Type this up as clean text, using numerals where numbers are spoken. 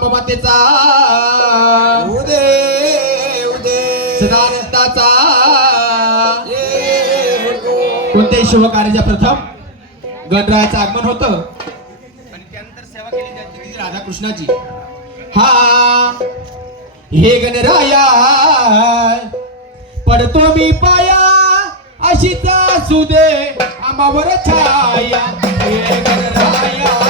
अंबामातेचा उदे उदे सदानंदाचा ये गो. कोणत्याही शिवकार्याच्या प्रथम गणरायाचं आगमन होतं आणि त्यानंतर सेवा केली जाते ती राधाकृष्णाची. हा हे गणराया पडतो मी पाया अशीच असू दे आंबावर छाया. हे गणराया